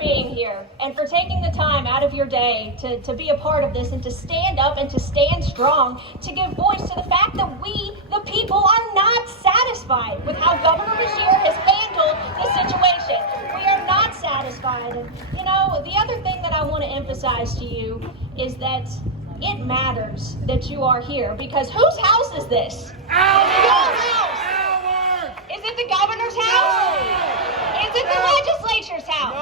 being here and for taking the time out of your day to be a part of this and to stand up and to stand strong, to give voice to the fact that we, the people, are not satisfied with how Governor Beshear has handled the situation. We are not satisfied. And, you know, the other thing that I want to emphasize to you is that it matters that you are here, because whose house is this? Ours! Your house! Ours! Is it the governor's house? Is it the legislature's house?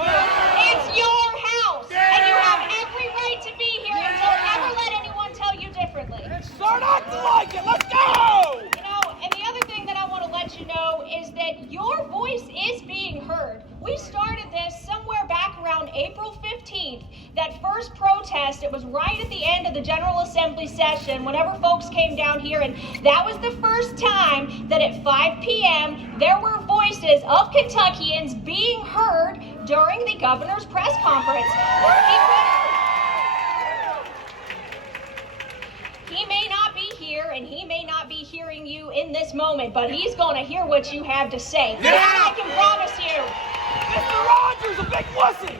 It's your house! And you have every right to be here, and don't ever let anyone tell you differently. Start acting like it! Let's go! You know, and the other thing that I want to let you know is that your voice is being heard. We started this somewhere back around April 15th. That first protest, it was right at the end of the General Assembly session, whenever folks came down here, and that was the first time that at 5 p.m. there were voices of Kentuckians being heard during the governor's press conference. He may not be here, and he may not be hearing you in this moment, but he's going to hear what you have to say. Yeah. That I can promise you. Mr. Rogers, a big wussy!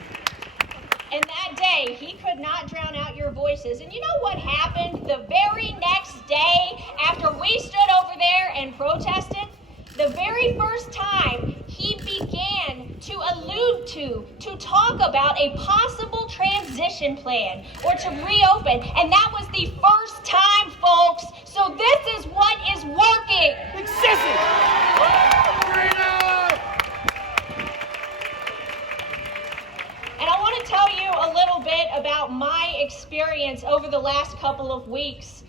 And that day, he could not drown out your voices. And you know what happened the very next day after we stood over there and protested? The very first time he began to allude to talk about a possible transition plan or to reopen. And that was the first time, folks. So this is what is working. Big sissy! And I want to tell you a little bit about my experience over the last couple of weeks.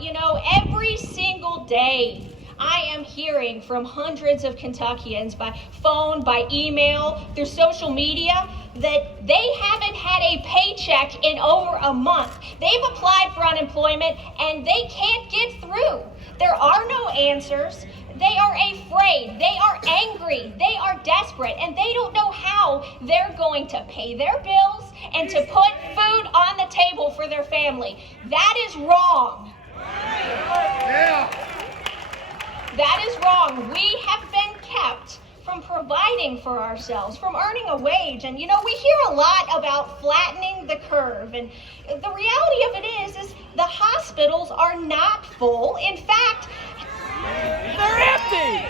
You know, every single day, I am hearing from hundreds of Kentuckians by phone, by email, through social media, that they haven't had a paycheck in over a month. They've applied for unemployment and they can't get through. There are no answers. They are afraid. They are angry. They are desperate. And they don't know how they're going to pay their bills and to put food on the table for their family. That is wrong. Yeah. That is wrong. We have been kept from providing for ourselves, from earning a wage. And, you know, we hear a lot about flattening the curve. And the reality of it is the hospitals are not full. In fact, they're empty!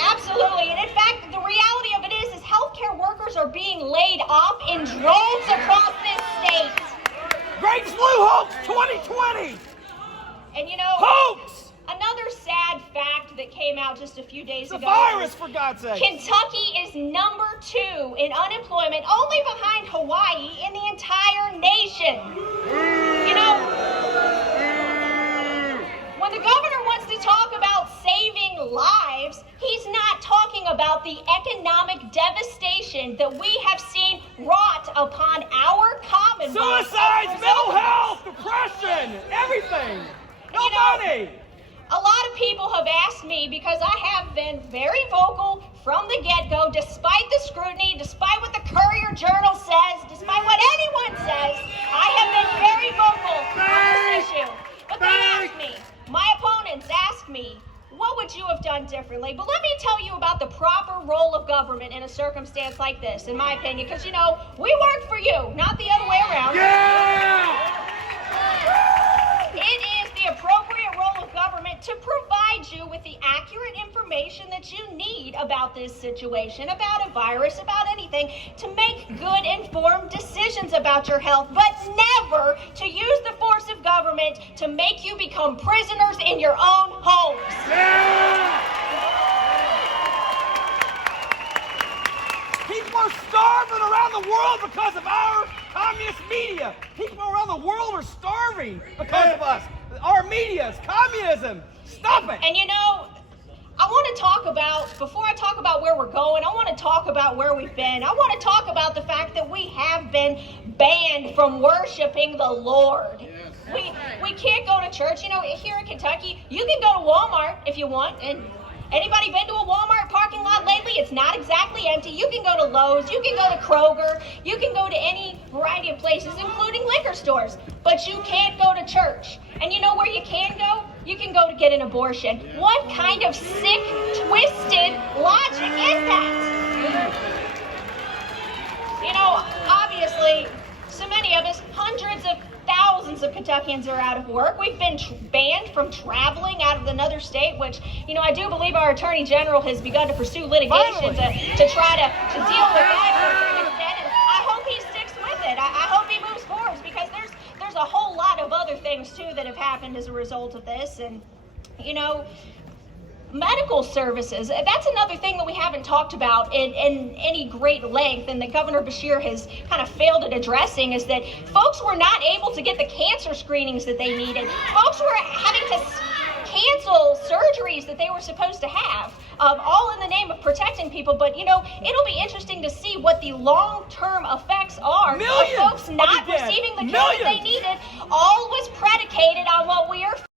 absolutely. And in fact, the reality of it is healthcare workers are being laid off in droves across this state. Great flu hoax 2020! And, you know, Hoax! another sad fact that came out just a few days It's a ago. virus, for God's sake! Kentucky is number 2 in unemployment, only behind Hawaii in the entire nation. You know, when the governor wants to talk about saving lives, he's not talking about the economic devastation that we have seen wrought upon our Commonwealth. Suicides, mental health, depression, everything! No You know, money! A lot of people have asked me, because I have been very vocal from the get-go, despite the scrutiny, despite what the Courier Journal says, despite what anyone says, I have been very vocal on this issue. But they ask me, my opponents ask me, what would you have done differently? But let me tell you about the proper role of government in a circumstance like this, in my opinion, because, you know, we work for you, not the other way around. Yeah! It is the appropriate role of government to provide you with the accurate information that you need about this situation, about a virus, about anything, to make good, informed decisions about your health, but never to use the force of government to make you become prisoners in your own homes. Yeah! People are starving around the world because of our communist media. People around the world are starving because of us. Our media is communism. Stop it. And you know, I want to talk about, before I talk about where we're going, I want to talk about where we've been. I want to talk about the fact that we have been banned from worshiping the Lord. Yes. We can't go to church. You know, here in Kentucky, you can go to Walmart if you want, and anybody been to a Walmart parking lot lately? It's not exactly empty. You can go to Lowe's, you can go to Kroger, you can go to any variety of places, including liquor stores, but you can't go to church. And you know where you can go? You can go to get an abortion. What kind of sick, twisted logic is that? You Kentuckians are out of work. We've been banned from traveling out of another state, which, I do believe our Attorney General has begun to pursue litigation to try to deal with that instead. And I hope he sticks with it. I hope he moves forward, because there's a whole lot of other things, too, that have happened as a result of this. And, medical services, that's another thing that we haven't talked about in any great length, and that Governor Beshear has kind of failed at addressing, is that folks were not able to get the cancer screenings that they needed. Folks were having to cancel surgeries that they were supposed to have, all in the name of protecting people. But, it'll be interesting to see what the long-term effects are of folks not receiving the care that they needed. All was predicated on what we are